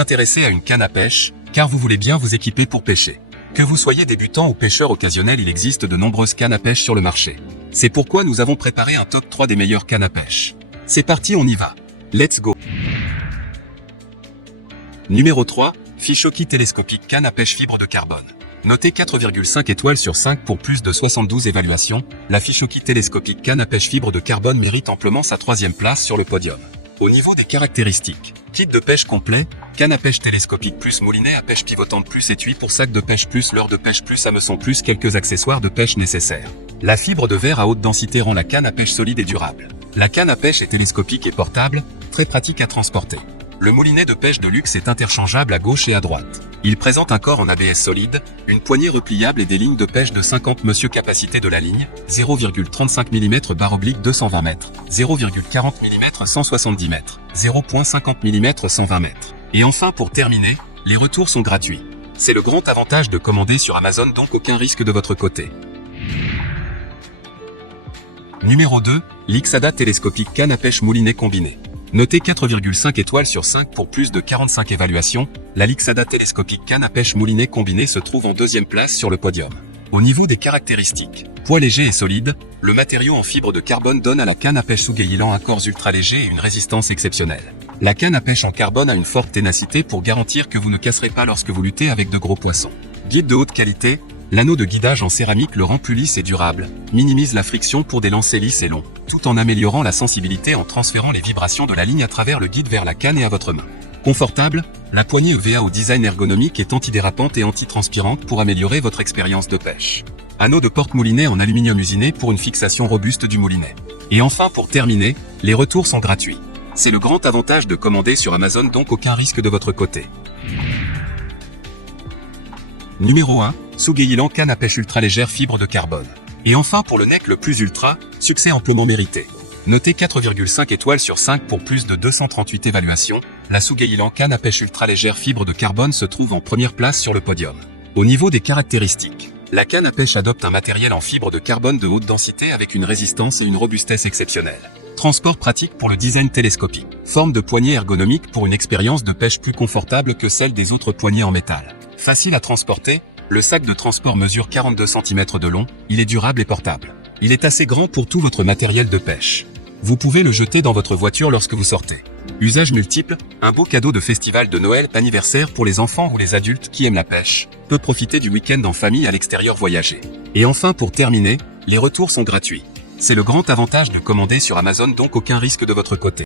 vous intéressez à une canne à pêche, car vous voulez bien vous équiper pour pêcher. Que vous soyez débutant ou pêcheur occasionnel, il existe de nombreuses cannes à pêche sur le marché. C'est pourquoi nous avons préparé un top 3 des meilleures cannes à pêche. C'est parti, on y va. Let's go. Numéro 3, Fishoki télescopique canne à pêche fibre de carbone. Notée 4,5 étoiles sur 5 pour plus de 72 évaluations, la Fishoki télescopique canne à pêche fibre de carbone mérite amplement sa 3e place sur le podium. Au niveau des caractéristiques, kit de pêche complet, canne à pêche télescopique plus moulinet à pêche pivotante plus étui pour sac de pêche plus leurre de pêche plus hameçon plus quelques accessoires de pêche nécessaires. La fibre de verre à haute densité rend la canne à pêche solide et durable. La canne à pêche est télescopique et portable, très pratique à transporter. Le moulinet de pêche de luxe est interchangeable à gauche et à droite. Il présente un corps en ABS solide, une poignée repliable et des lignes de pêche de 50 m. Capacité de la ligne, 0,35 mm/oblique 220 m, 0,40 mm 170 m, 0,50 mm 120 m. Et enfin pour terminer, les retours sont gratuits. C'est le grand avantage de commander sur Amazon, donc aucun risque de votre côté. Numéro 2, l'Ixada télescopique canne à pêche moulinet combiné. Notée 4,5 étoiles sur 5 pour plus de 45 évaluations, la Lixada télescopique canne à pêche moulinet combiné se trouve en 2e place sur le podium. Au niveau des caractéristiques, poids léger et solide, le matériau en fibre de carbone donne à la canne à pêche Sugeilan un corps ultra léger et une résistance exceptionnelle. La canne à pêche en carbone a une forte ténacité pour garantir que vous ne casserez pas lorsque vous luttez avec de gros poissons. Guide de haute qualité, l'anneau de guidage en céramique le rend plus lisse et durable, minimise la friction pour des lancers lisses et longs, tout en améliorant la sensibilité en transférant les vibrations de la ligne à travers le guide vers la canne et à votre main. Confortable, la poignée EVA au design ergonomique est antidérapante et antitranspirante pour améliorer votre expérience de pêche. Anneau de porte-moulinet en aluminium usiné pour une fixation robuste du moulinet. Et enfin pour terminer, les retours sont gratuits. C'est le grand avantage de commander sur Amazon, donc aucun risque de votre côté. Numéro 1, Sugeilan canne à pêche ultra légère fibre de carbone. Et enfin pour le NEC le plus ultra, succès amplement mérité. Notée 4,5 étoiles sur 5 pour plus de 238 évaluations, la Sugeilan canne à pêche ultra légère fibre de carbone se trouve en première place sur le podium. Au niveau des caractéristiques, la canne à pêche adopte un matériel en fibre de carbone de haute densité avec une résistance et une robustesse exceptionnelles. Transport pratique pour le design télescopique. Forme de poignée ergonomique pour une expérience de pêche plus confortable que celle des autres poignées en métal. Facile à transporter, le sac de transport mesure 42 cm de long, il est durable et portable. Il est assez grand pour tout votre matériel de pêche. Vous pouvez le jeter dans votre voiture lorsque vous sortez. Usage multiple, un beau cadeau de festival de Noël, anniversaire pour les enfants ou les adultes qui aiment la pêche, peut profiter du week-end en famille à l'extérieur voyager. Et enfin pour terminer, les retours sont gratuits. C'est le grand avantage de commander sur Amazon, donc aucun risque de votre côté.